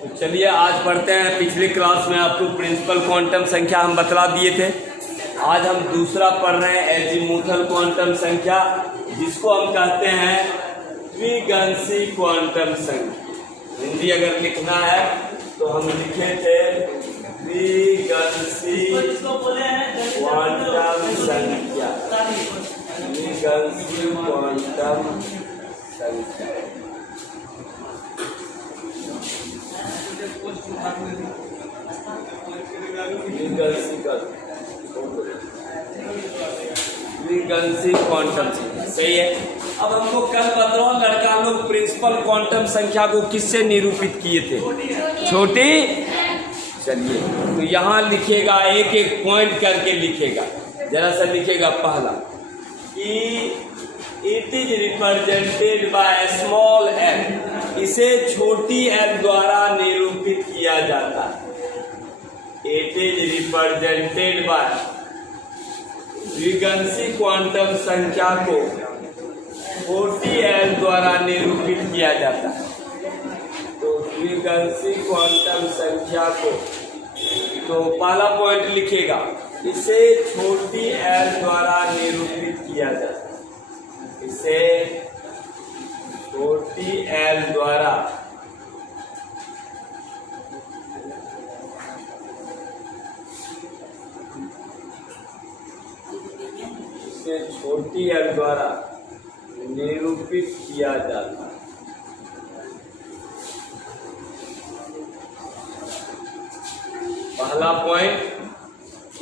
तो चलिए आज पढ़ते हैं। पिछले क्लास में आपको प्रिंसिपल क्वांटम संख्या हम बतला दिए थे। आज हम दूसरा पढ़ रहे हैं एजीमुथल क्वांटम संख्या, जिसको हम कहते हैं द्विगंशी क्वांटम संख्या। हिंदी अगर लिखना है तो हम लिखे थे द्विगंशी क्वांटम संख्या। द्विगंशी क्वांटम संख्या द्विगंशी क्वांटम संख्या सही है। अब हमको कल बतलाओ, लड़का लोग प्रिंसिपल क्वांटम संख्या को किससे निरूपित किए थे? छोटी। चलिए तो यहाँ लिखेगा, एक एक पॉइंट करके लिखेगा। जरा सा लिखेगा पहला कि it is represented by small L. इसे छोटी एल द्वारा निरूपित किया जाता है। इट इज रिप्रेजेंटेड बाय, द्विगंशी क्वांटम संख्या को छोटी एल द्वारा निरूपित किया जाता है। तो द्विगंशी क्वांटम संख्या को, तो पहला पॉइंट लिखेगा, इसे छोटी एल द्वारा निरूपित किया जाता है। इसे छोटी एल द्वारा छोटी एल द्वारा निरूपित किया जाता है। पहला पॉइंट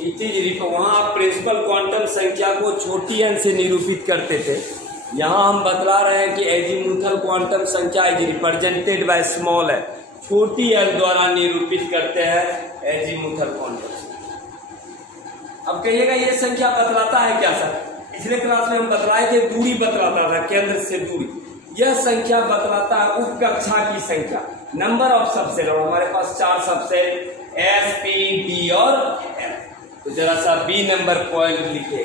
इट इज, वहां प्रिंसिपल क्वांटम संख्या को छोटी एन से निरूपित करते थे। यहाँ हम बतला रहे हैं कि एजीमुथल क्वांटम संख्या is represented by small L, छोटी एल द्वारा निरूपित करते हैं एजीमुथल क्वांटम। अब कहिएगा ये संख्या बतलाता है क्या सर? पिछले क्लास में हम बतलाए थे दूरी बतलाता था, केंद्र से दूरी। यह संख्या बतलाता है उप कक्षा की संख्या, नंबर ऑफ सबसेल। और हमारे पास 4 सबसेल एस, पी, डी और एफ। तो जरा सा बी नंबर पॉइंट लिखे।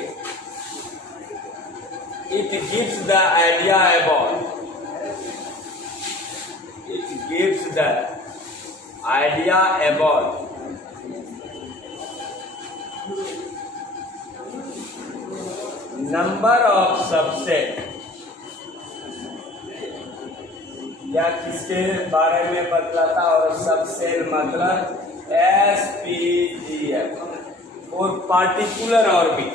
It gives the idea about, it gives the idea about number of subset। या किसके बारे में बतलाता? और सबसेल मतलब एस, पी, डी, एफ और पार्टिकुलर ऑर्बिट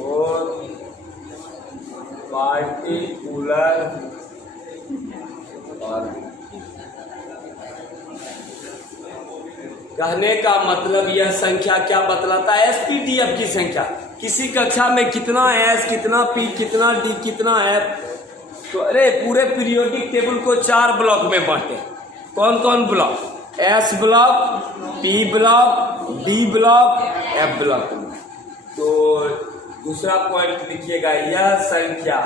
और पार्टिकुलर ऑर्बिट। कहने का मतलब यह संख्या क्या बतलाता है? एसपीडीएफ की संख्या। किसी कक्षा में कितना एस, कितना पी, कितना डी, कितना एफ। तो अरे पूरे पीरियोडिक टेबल को 4 ब्लॉक में बांटे। कौन कौन block? S block, P block, D block, F block. तो दूसरा पॉइंट लिखिएगा, यह संख्या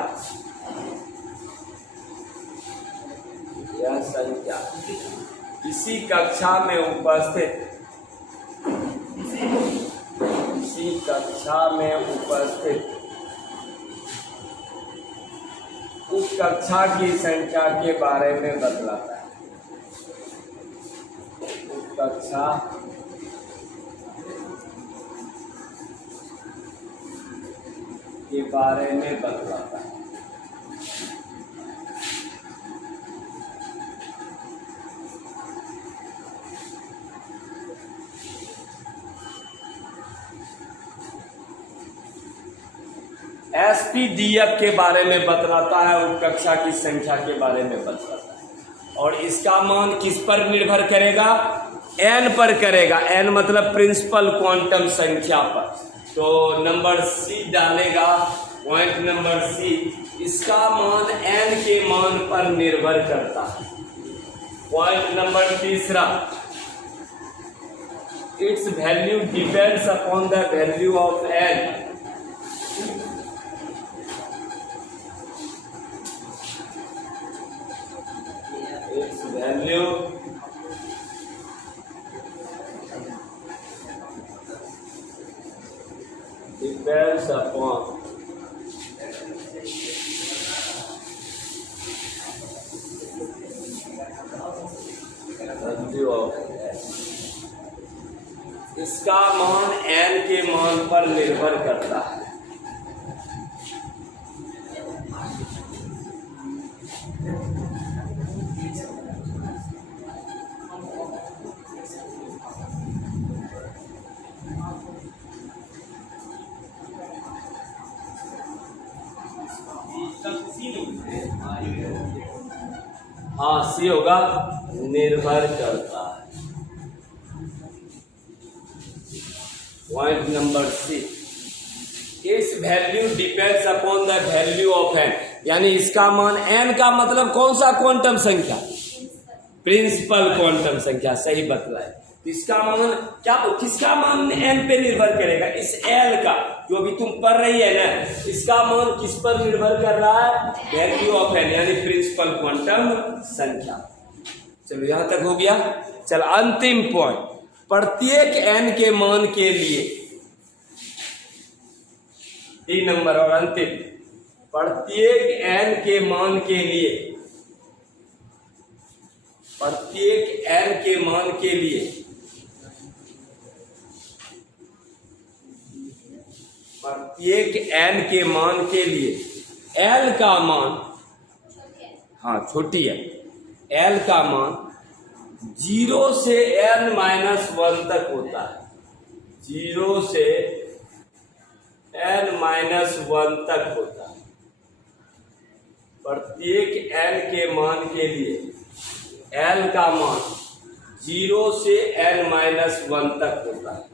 इसी कक्षा में उपस्थित, इसी कक्षा में उपस्थित उस कक्षा की संख्या के बारे में बतलाता है। उस कक्षा के बारे में बतलाता है। एसपीडीएफ के बारे में बतलाता है, उप कक्षा की संख्या के बारे में बतलाता है। और इसका मान किस पर निर्भर करेगा? एन पर करेगा। एन मतलब प्रिंसिपल क्वांटम संख्या पर। तो नंबर सी डालेगा, पॉइंट नंबर सी, इसका मान एन के मान पर निर्भर करता है। पॉइंट नंबर तीसरा, its value depends upon the value of N. Its value depends upon value of n, इसका मान n के मान पर निर्भर करता है। हाँ सी होगा, निर्भर करता है। पॉइंट नंबर सी, इस value depends upon the value of n, यानी इसका मान n का मतलब कौन सा क्वांटम संख्या? प्रिंसिपल क्वांटम संख्या, सही बतलाए। इसका मान क्या, किसका मान n पे निर्भर करेगा? इस l का, जो अभी तुम पढ़ रही है ना, इसका मान किस पर निर्भर कर रहा है? वैल्यू ऑफ n, यानी प्रिंसिपल क्वांटम संख्या। चलो यहां तक हो गया। चल अंतिम पॉइंट, प्रत्येक n के मान के लिए 3 नंबर और अंतिम, प्रत्येक n के मान के लिए, प्रत्येक n के मान के लिए प्रत्येक n के मान के लिए l का मान, हाँ छोटी है, l का मान 0 से n-1 तक होता है। 0 से n-1 तक होता है। प्रत्येक n के मान के लिए l का मान 0 से n-1 तक होता है।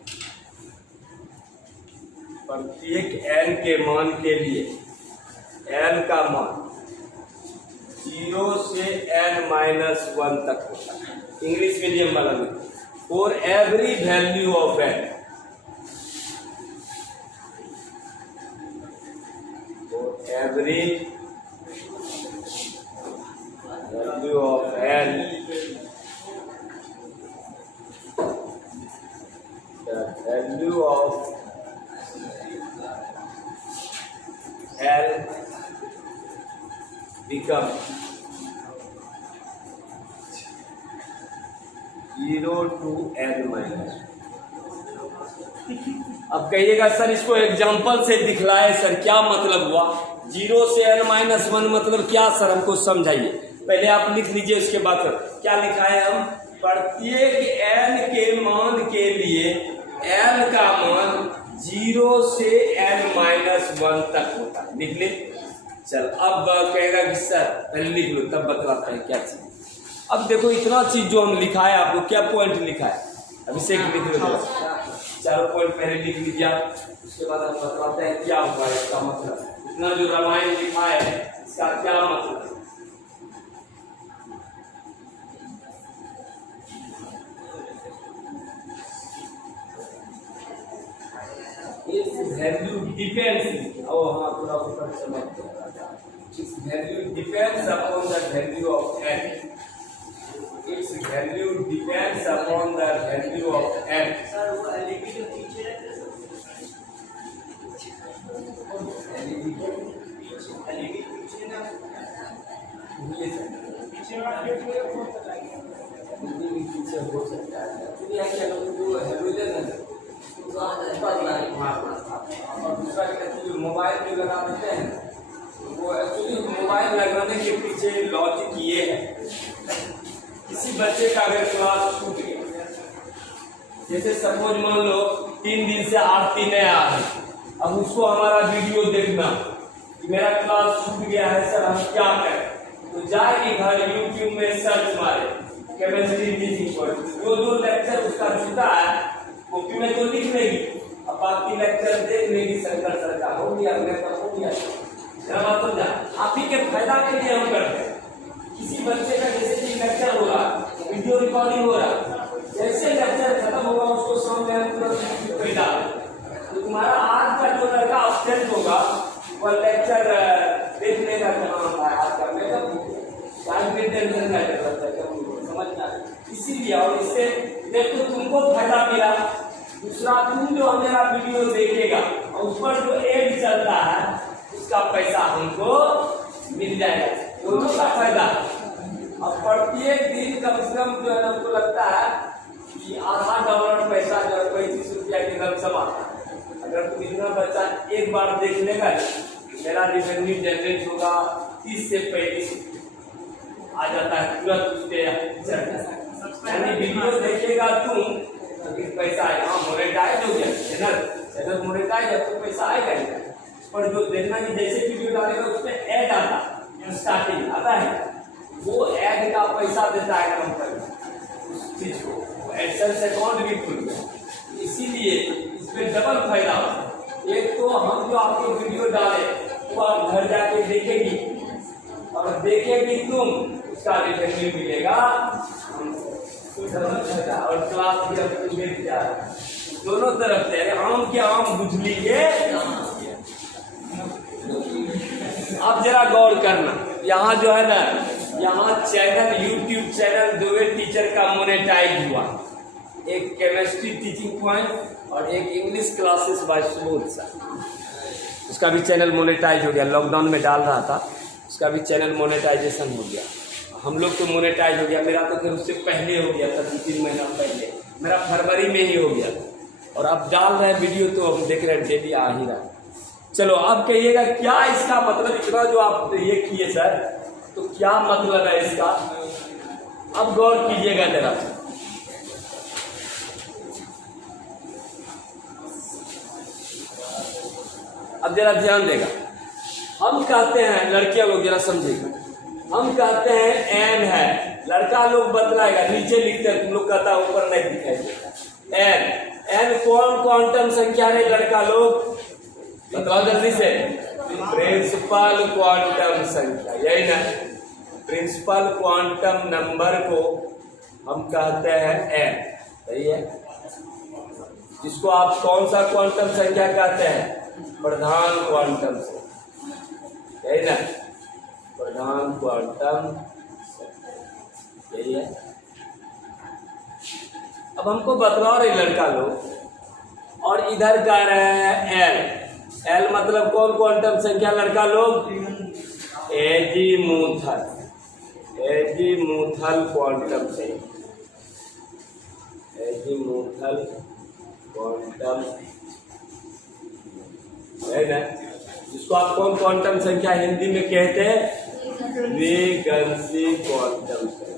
प्रत्येक n के मान के लिए l का मान 0 से n-1 तक होता है। इंग्लिश मीडियम वाला में, for every value of n, for every value of n, the value of l become 0 to n-1। अब कहिएगा सर इसको एग्जाम्पल से दिखलाए सर, क्या मतलब हुआ? 0 से n-1 मतलब क्या सर, हमको समझाइए। पहले आप लिख लीजिए, उसके बाद क्या लिखा है हम? प्रत्येक n के मान के लिए l का मान 0 से n-1 तक होता है। लिख ले। चल अब कहेगा कि सर पहले लिख लो तब बतलाते हैं क्या चीज। अब देखो इतना चीज जो हम लिखा है, आपको क्या पॉइंट लिखा है? अभिषेक लिख लो, चारों पॉइंट पहले लिख लीजिए, उसके बाद हम बतलाते हैं क्या हुआ है इसका मतलब। इतना जो रामायण लिखा है इसका क्या मतलब? Its value depends. Oh, हाँ पूरा ऊपर समझते हैं। Its value depends upon the value of n. Its value depends upon the value of n. Sir, वो LED के पीछे रहते हैं। LED पीछे ना। ये सर पीछे वाला गेट में हो सकता है। पीछे हो सकता है। ये क्या लोग जो हेलोजन है। और दूसरा मोबाइल जो लगा देते हैं, वो एक्चुअली मोबाइल लगाने के पीछे लॉजिक ये है, किसी बच्चे का अगर क्लास छूट गया, जैसे सपोज मान लो 3 दिन से आरती नहीं आ रही, अब उसको हमारा वीडियो देखना कि मेरा क्लास छूट गया है सर, हम क्या करें? तो जाएगी घर यूट्यूब में सर्च मारे केमिस्ट्री टीचिंग कोर्स, जो लेक्चर उसका छूटा है कॉपी में तो लिख लेगी, अब बाकी लेक्चर देख लेगी, शंकर सर का हो गया, मेरा हो गया। बात तो आप ही के फायदा के लिए हम करते हैं। किसी बच्चे का जैसे कि लेक्चर हो रहा, वीडियो रिकॉर्डिंग हो रहा, जैसे लेक्चर खत्म होगा उसको सामने हम तुरंत डाल, तो तुम्हारा आज का जो लड़का अपडेट होगा वह लेक्चर देखने का कहाँ आज का मेकअप समझना। इसीलिए और इससे देखो तुमको फायदा मिला, दूसरा तुम जो मेरा वीडियो देखेगा और उस पर जो एड चलता है उसका पैसा हमको मिल जाएगा, दोनों का फायदा। अब प्रत्येक दिन कम से कम जो है ना हमको लगता है कि $0.5 पैसा जो है 35 रुपया के लमसम आता है। अगर तुम इतना बच्चा एक बार देख लेगा मेरा रेवेन्यू जनरेट होगा 30 से 35 आ जाता है तुरंत उसके। यानी वीडियो देखेगा तुम तो फिर पैसा आएगा। हाँ मोनेटाइज हो गया चैनल मोनेटाइज है तो पैसा आएगा ही। पर जो देखना कि जैसे वीडियो डालेगा उसमें ऐड आता स्टार्टिंग आता है वो ऐड का पैसा देता है कंपनी उस चीज को। एडसेंस अकाउंट भी खुल गया इसीलिए इसमें डबल फायदा होता है। एक तो हम जो आपको वीडियो डाले वो आप घर जाके देखेगी और देखेगी तुम उसका रिवेन्यू मिलेगा और क्लास भी दोनों तरफ से आम के आम बुझली के। अब जरा गौर करना यहाँ जो है ना यहाँ चैनल यूट्यूब चैनल दो टीचर का मोनेटाइज हुआ। एक केमिस्ट्री टीचिंग पॉइंट और एक English classes bye Subodh sir उसका भी चैनल मोनेटाइज हो गया। लॉकडाउन में डाल रहा था उसका भी चैनल मोनेटाइजेशन हो गया। हम लोग तो मोनेटाइज हो गया मेरा तो फिर उससे पहले हो गया था 2-3 महीना पहले मेरा फरवरी में ही हो गया और अब डाल रहे हैं वीडियो तो हम देख रहे हैं डेली आ ही रहा है। चलो अब कहिएगा क्या इसका मतलब इतना जो आप ये किए सर तो क्या मतलब है इसका। अब गौर कीजिएगा जरा अब जरा ध्यान देगा। हम कहते हैं लड़कियां लोग जरा समझेगा हम कहते हैं एन है लड़का लोग बतलाएगा नीचे लिखते हैं तुम लोग कहता है ऊपर नहीं दिखाई देता। एन एन कौन क्वांटम संख्या है लड़का लोग बतलाओ जल्दी से। प्रिंसिपल क्वांटम संख्या यही ना प्रिंसिपल क्वांटम नंबर को हम कहते हैं एन सही है। जिसको आप कौन सा क्वांटम संख्या कहते हैं प्रधान क्वांटम संख्या यही ना प्रधान क्वांटम यही है। अब हमको बतला रहे लड़का लोग और इधर कह रहे हैं एल एल मतलब कौन क्वांटम संख्या लड़का लोग एजीमुथल क्वांटम संख्या एजीमुथल क्वांटम है ना जिसको आप कौन क्वांटम संख्या हिंदी में कहते हैं द्विगंशी क्वांटम संख्या।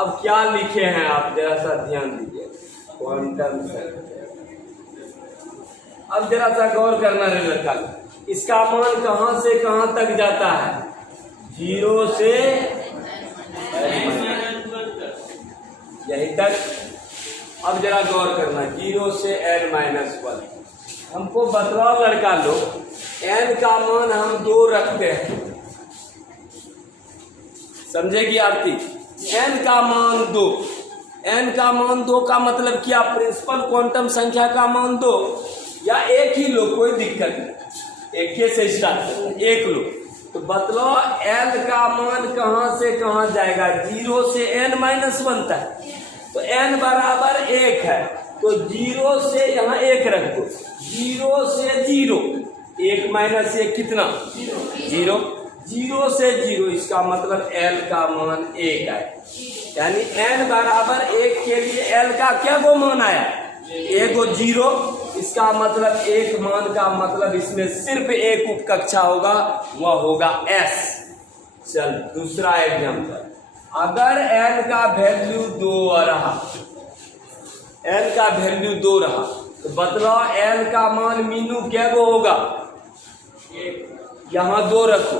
अब क्या लिखे हैं आप जरा सा ध्यान दीजिए क्वांटम संख्या। अब जरा सा गौर करना है लड़का इसका मान कहां से कहां तक जाता है 0 से यही तक। अब जरा गौर करना 0 से n-1 हमको बतलाओ लड़का लोग n का मान हम 2 रखते हैं समझेगी आरती। n का मान 2 n का मान 2 का मतलब क्या प्रिंसिपल क्वांटम संख्या का मान 2 या एक ही लो कोई दिक्कत नहीं एक से स्टार्ट एक लो। तो बतलाओ l का मान कहां से कहां जाएगा 0 से n-1 तक। तो n बराबर 1 है तो 0 से यहाँ 1 रख दो 0 से 0 1 माइनस 1 कितना 0 0 से 0 इसका मतलब l का मान 1 है। यानी n बराबर 1 के लिए l का क्या गो मान आया 1 गो 0 इसका मतलब 1 मान का मतलब इसमें सिर्फ एक उप कक्षा होगा वह होगा s। चल दूसरा एग्जाम्पल अगर n का वैल्यू 2 रहा n का वैल्यू 2 रहा तो बतलाओ l का मान मीनू क्या गो होगा यहाँ 2 रखो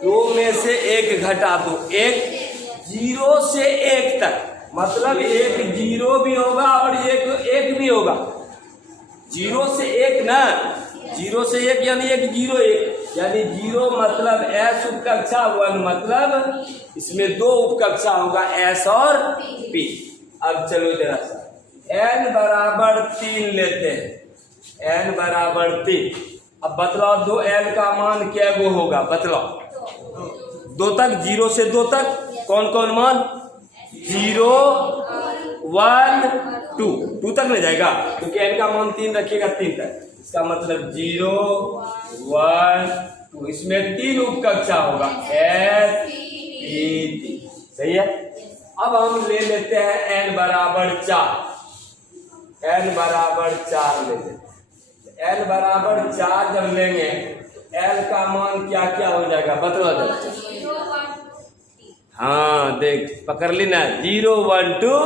2 में से 1 घटा दो 1 0 से 1 तक मतलब एक 0 भी होगा और एक भी होगा 0 से 1 ना 0 से 1 यानी 0 1 यानी 0 मतलब s उपकक्षा 1 मतलब इसमें 2 उपकक्षा होगा s और p। अब चलो जरा सा n बराबर 3 लेते हैं n बराबर 3। अब बतलाओ 2l का मान क्या गो होगा बतलाओ 2 तक 0 से 2 तक कौन कौन मान 0 1 2 तक नहीं जाएगा क्योंकि n का मान 3 रखिएगा 3 तक इसका मतलब 0 1 2 इसमें 3 उपकक्षा होगा s सही है। अब हम ले लेते हैं n बराबर 4, n बराबर 4 ले लेते हैं। n बराबर 4 जब लेंगे l का मान क्या क्या हो जाएगा बतला दे। हाँ देख पकड़ ली ना, 0 1 2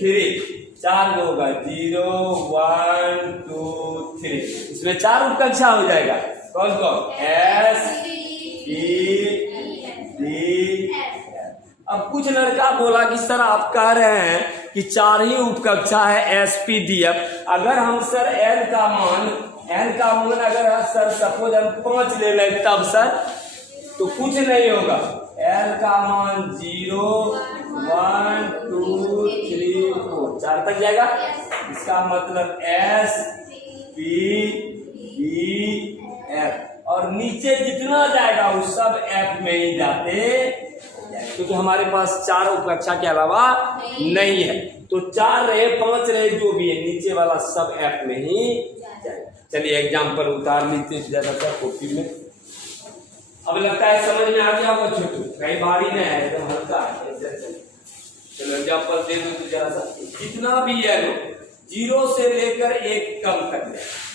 3, 4 होगा 0 1 2 3। इसमें 4 उपकक्षा हो जाएगा, कौन कौन? S P D। अब कुछ लड़का बोला कि सर आप कह रहे हैं कि 4 ही उपकक्षा है S P D F, अगर हम सर L का मान अगर सर सपोज हम 5 ले लें तब सर तो कुछ नहीं होगा। L का मान 0 1 2 3 4 4 तक जाएगा। इसका मतलब S P D F, और नीचे जितना जाएगा वो सब F में ही जाते, क्योंकि हमारे पास 4 उपकक्षा के अलावा नहीं है। तो 4 रहे 5 रहे जो भी है नीचे वाला सब F में ही जाएगा। चलिए एग्जाम्पल उतार लीजिए ज्यादातर कॉपी में। अब लगता है समझ में आ गया होगा छोटू, कहीं भारी नहीं है, एकदम हल्का है। चलो एग्जाम्पल दे दो तो जरा सा, जितना भी है 0 से लेकर 1 कम तक है।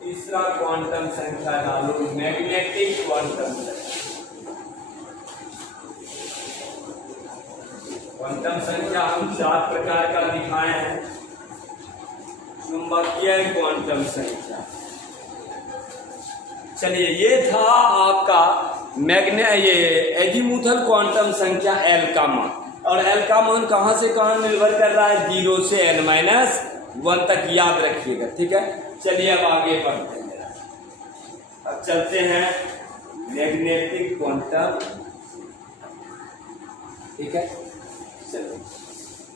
तीसरा क्वांटम संख्या डालो, मैग्नेटिक क्वांटम संख्या। क्वांटम संख्या हम 4 प्रकार का दिखाए हैं। चुंबकीय क्वांटम संख्या। चलिए ये था आपका ये एजीमुथल क्वांटम संख्या एल का मान, और एल का मान कहाँ से कहाँ निर्भर कर रहा है, 0 से n-1 तक, याद रखिएगा, ठीक है। चलिए अब आगे बढ़ते हैं, अब चलते हैं मैग्नेटिक क्वांटम, ठीक है। चलो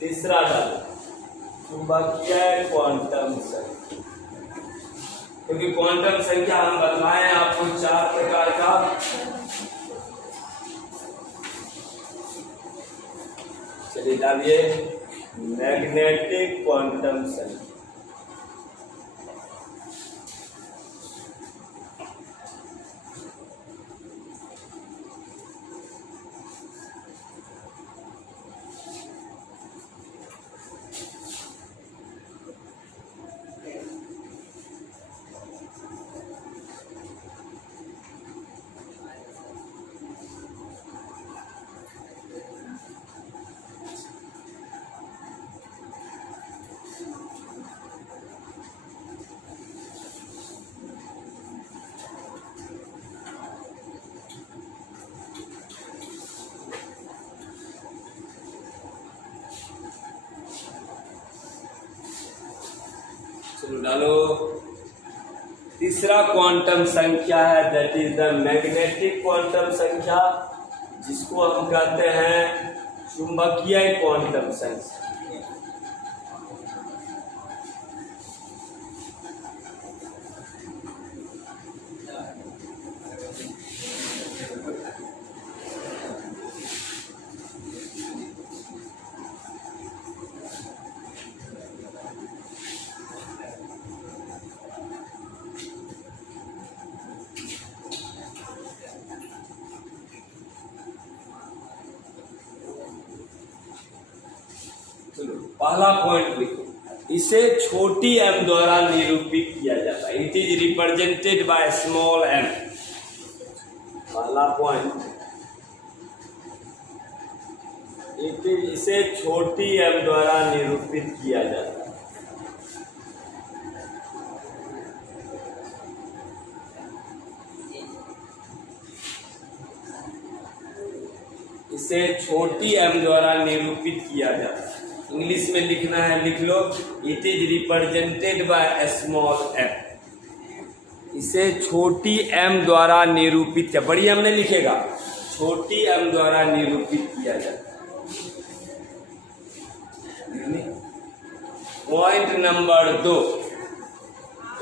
तीसरा डालो, चुंबकीय क्वांटम संख्या, क्योंकि क्वांटम संख्या हम बतलाए आपको 4 प्रकार का। चलिए डालिए मैग्नेटिक क्वांटम संख्या। चलो डालो, तीसरा क्वांटम संख्या है that is the magnetic quantum संख्या, जिसको हम कहते हैं चुंबकीय क्वांटम संख्या। पहला पॉइंट लिखो, इसे छोटी m द्वारा निरूपित किया जाता है, it is represented by small m। पहला पॉइंट, इसे छोटी m द्वारा निरूपित किया जाता है। इसे छोटी m द्वारा निरूपित किया जाता है। इंग्लिश में लिखना है, लिख लो, it is represented by small m। इसे छोटी m द्वारा निरूपित किया, बड़ी m नहीं लिखेगा, छोटी m द्वारा निरूपित किया जाता है। पॉइंट नंबर 2,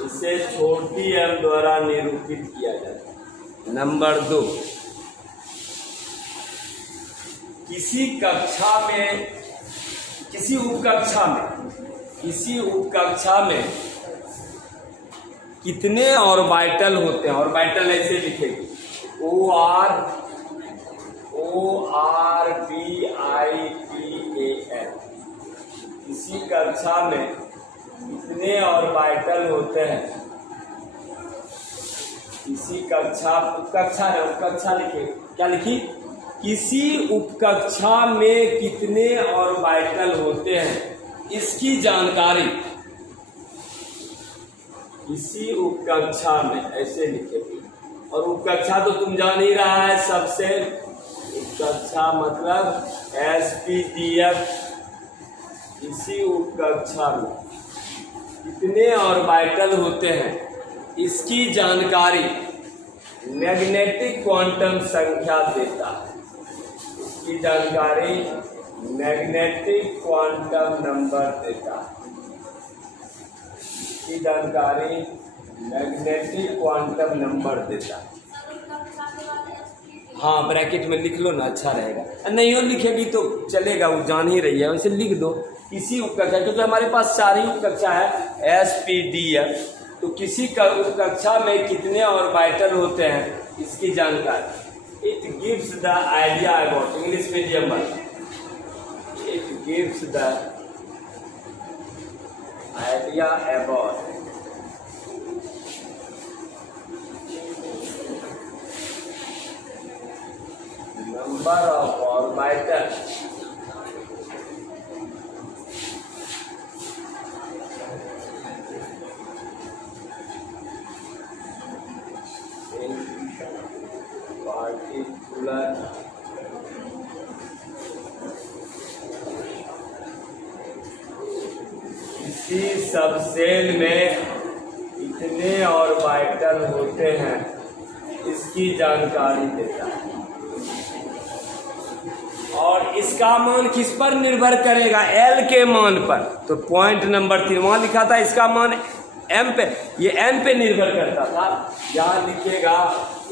इसे छोटी m द्वारा निरूपित किया जाता है। नंबर 2, किसी कक्षा में, किसी उपकक्षा में कितने ऑर्बिटल होते हैं, ऑर्बिटल ऐसे लिखेगी, ORBITAL। किसी कक्षा में कितने ऑर्बिटल होते हैं, किसी कक्षा, उपकक्षा लिखे, क्या लिखी, किसी उपकक्षा में कितने ऑर्बिटल होते हैं, इसकी जानकारी किसी उपकक्षा में, ऐसे लिखेगी। और उपकक्षा तो तुम जान ही रहा है सबसे, उपकक्षा मतलब SPDF। इसी उपकक्षा में कितने ऑर्बिटल होते हैं, इसकी जानकारी मैग्नेटिक क्वांटम संख्या देता है। की जानकारी मैग्नेटिक क्वांटम नंबर देता है, की जानकारी मैग्नेटिक क्वांटम नंबर देता है। हाँ, ब्रैकेट में लिख लो ना, अच्छा रहेगा, नहीं हो लिखेगी तो चलेगा, वो जान ही रही है, वैसे लिख दो किसी उपकक्षा, क्योंकि हमारे पास 4 ही उपकक्षा है SPDF, तो किसी उपकक्षा में कितने ऑर्बिटल होते हैं, इसकी जानकारी। It gives the idea about, English medium one, it gives the idea about number of orbitals in किसी सब सेल में कितने ऑर्बिटल होते हैं इसकी जानकारी देता है। और इसका मान किस पर निर्भर करेगा? एल के मान पर। तो पॉइंट नंबर 3 वहाँ लिखा था इसका मान एम पे, ये एन पे निर्भर करता था। यहाँ लिखेगा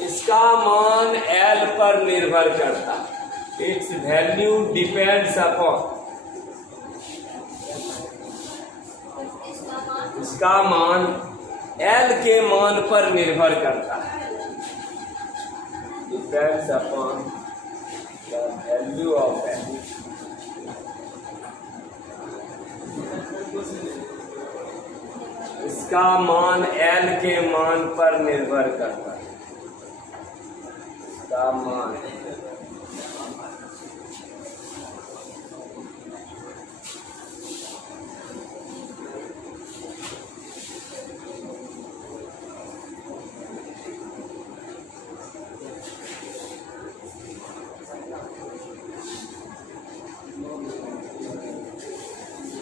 इसका मान एल पर निर्भर करता। इट्स वैल्यू डिपेंड्स अपॉन, इसका मान एल के मान पर निर्भर करता है। Depends upon the value of L. इसका मान एल के मान पर निर्भर करता है। इसका मान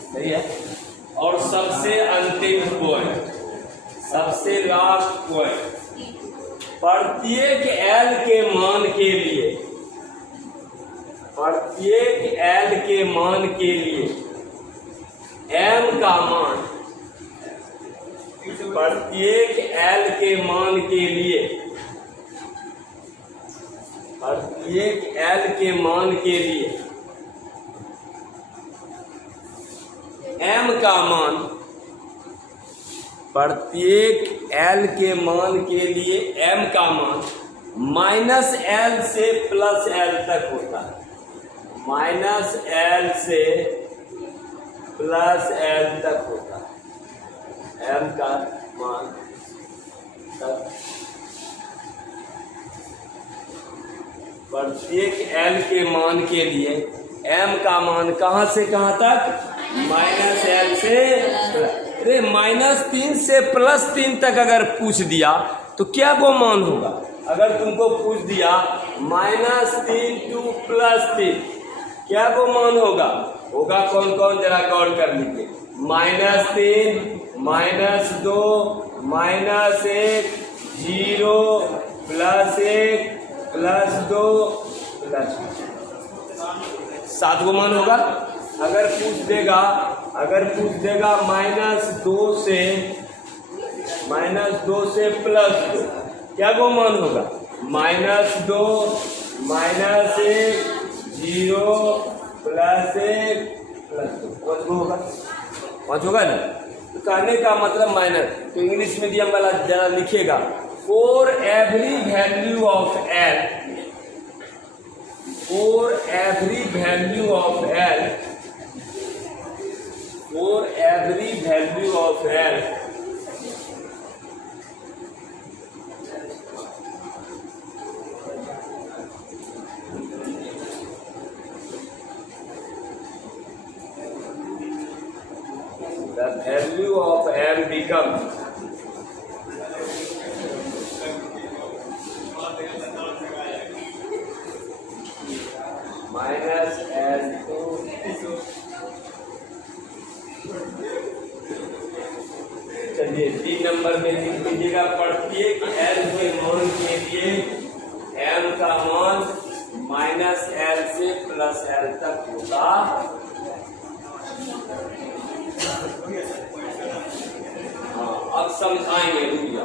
सही है। और सबसे अंतिम पॉइंट, सबसे लास्ट पॉइंट, प्रत्येक एल के मान के लिए, प्रत्येक एल के मान के लिए एम का मान, प्रत्येक एल के मान के लिए, प्रत्येक एल के मान के लिए एम का मान, प्रत्येक एल के मान के लिए एम का मान माइनस एल से प्लस एल तक होता है। माइनस एल से प्लस एल तक होता है एम का मान तक। प्रत्येक एल के मान के लिए एम का मान कहाँ से कहाँ तक? माइनस एल से, अरे -3 से +3 तक अगर पूछ दिया तो क्या वो मान होगा? अगर तुमको पूछ दिया -3 to +3 क्या वो मान होगा? होगा कौन कौन, जरा गौर कर लीजिए। -3, -2, -1, 0, +1, +2, +2, 7 वो मान होगा। अगर पूछ देगा -2 से +2 क्या वो मान होगा? -2, -1, 0, +1, +2, 5 होगा। 5 होगा ना? तो कहने का मतलब माइनस, तो इंग्लिश मीडियम वाला जरा लिखेगा for every value of L, for every value of L, for every value of L, the value of M becomes minus L2 चलिए 3 नंबर में लिख लीजिएगा प्रत्येक एल के मान के लिए एम का मान -L से +L तक होगा। हाँ, अब समझाएंगे रुकिए,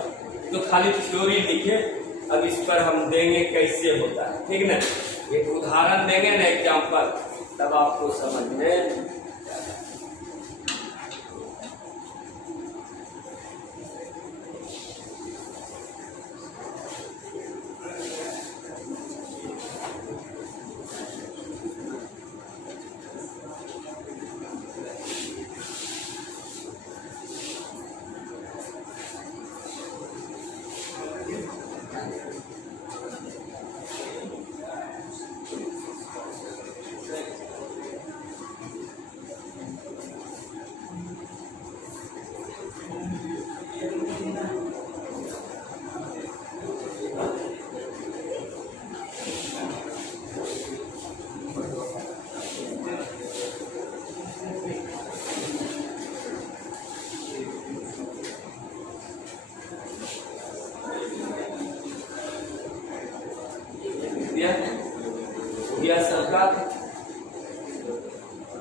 तो खाली थ्योरी लिखे, अब इस पर हम देंगे कैसे होता है, ठीक ना? एक उदाहरण देंगे ना, एग्जाम्पल, तब आपको समझ में।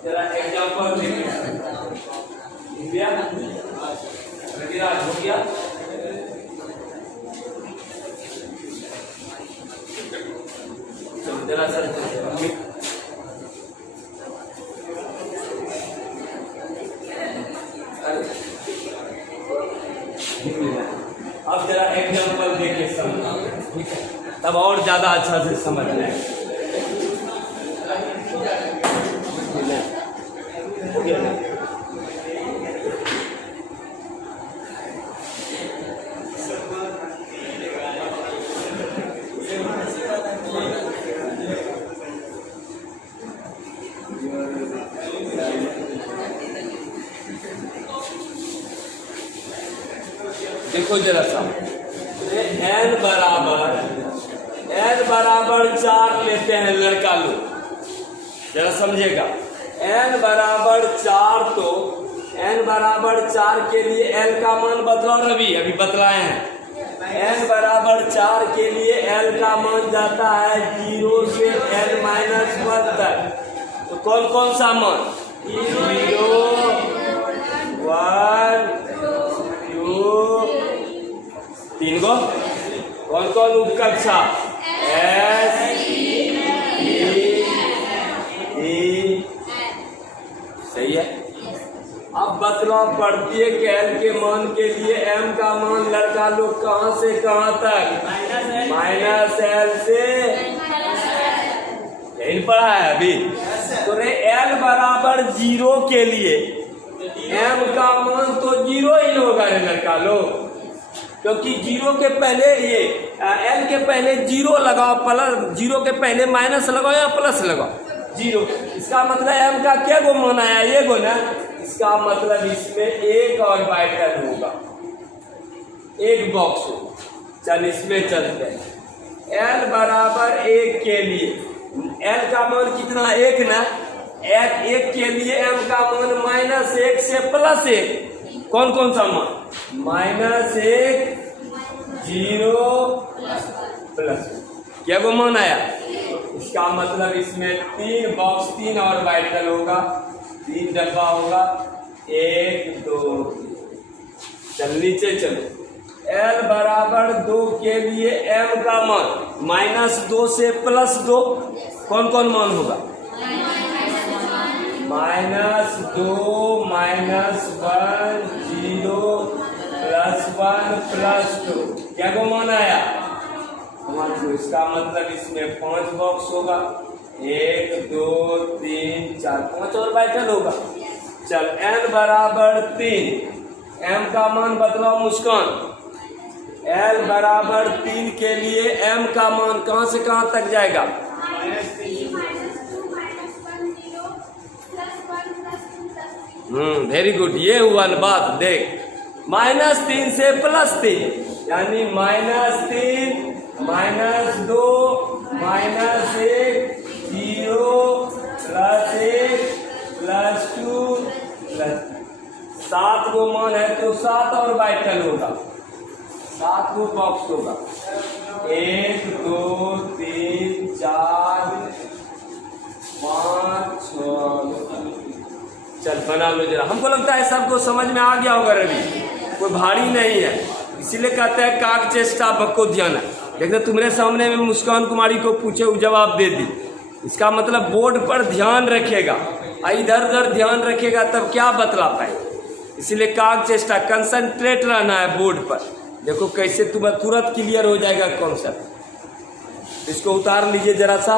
जरा एग्जाम्पल देखिए, हो गया। जरा सर अब जरा एग्जाम्पल देखिए समझ, ठीक है, तब और ज्यादा अच्छा से समझ में हो गया ना। देखो जरा सा, n बराबर 4 लेते हैं लड़का लोग, जरा समझेगा। n बराबर 4, तो n बराबर 4 के लिए l का मान बतलाओ रवि, अभी बतलाए हैं। n बराबर 4 के लिए l का मान जाता है 0 से n-1 तक। तो कौन कौन सा मान? 0, 1, 2, 3 गो। कौन कौन उपकक्षा? S, T, सही है। अब बतलाओ प्रत्येक l के मान के लिए m का मान लड़का लोग कहां से कहां तक? -l से, यही पढ़ा है अभी। तो l बराबर 0 के लिए m का मान तो 0 ही होगा रे लड़का लोग, क्योंकि 0 के पहले ये l के पहले 0 लगाओ, प्लस 0 के पहले माइनस लगाओ या प्लस लगाओ 0। इसका मतलब m का क्या गो मान आया? ये गो ना। इसका मतलब इसमें एक और बाइटल होगा, एक बॉक्स हो। चल इसमें चलते हैं। l बराबर 1 के लिए l का मान कितना? 1 ना। 1 के लिए m का मान -1 से +1। कौन कौन सा मान? -1, 0, +1। क्या वो मान आया? इसका मतलब इसमें 3 बॉक्स, 3 और बाइटल होगा, 3 डब्बा होगा, 1, 2, 3। चल नीचे चलो। l बराबर 2 के लिए m का मान -2 से +2। कौन कौन मान होगा? -2, -1, 0, +1, +2। क्या को मान आया? 5। इसका मतलब इसमें 5 बॉक्स होगा, 1, 2, 3, 4, 5 और बाइटल होगा। चल n बराबर 3, m का मान बतलाओ मुस्कान। l बराबर 3 के लिए m का मान कहां से कहां तक जाएगा? Very good. ये हुआ ना बात, देख। -3 से +3, यानी -3, -2, -1, 0, +1, +2, +3। 7 गो मान है तो 7 और बाइटल होगा, 7 गो बॉक्स होगा, 1, 2, 3, 4, 5, 6। चल बना लो जरा। हमको लगता है सबको समझ में आ गया होगा रवि, कोई भारी नहीं है। इसीलिए कहते हैं काक चेष्टा बको ध्यान है। देखते तुम्हारे सामने में मुस्कान कुमारी को पूछे, वो जवाब दे दी। इसका मतलब बोर्ड पर ध्यान रखेगा, इधर उधर ध्यान रखेगा तब क्या बतला पाए। इसीलिए काक चेष्टा, कंसंट्रेट रहना है बोर्ड पर। देखो कैसे तुम्हें तुरंत क्लियर हो जाएगा कॉन्सेप्ट। इसको उतार लीजिए जरा सा।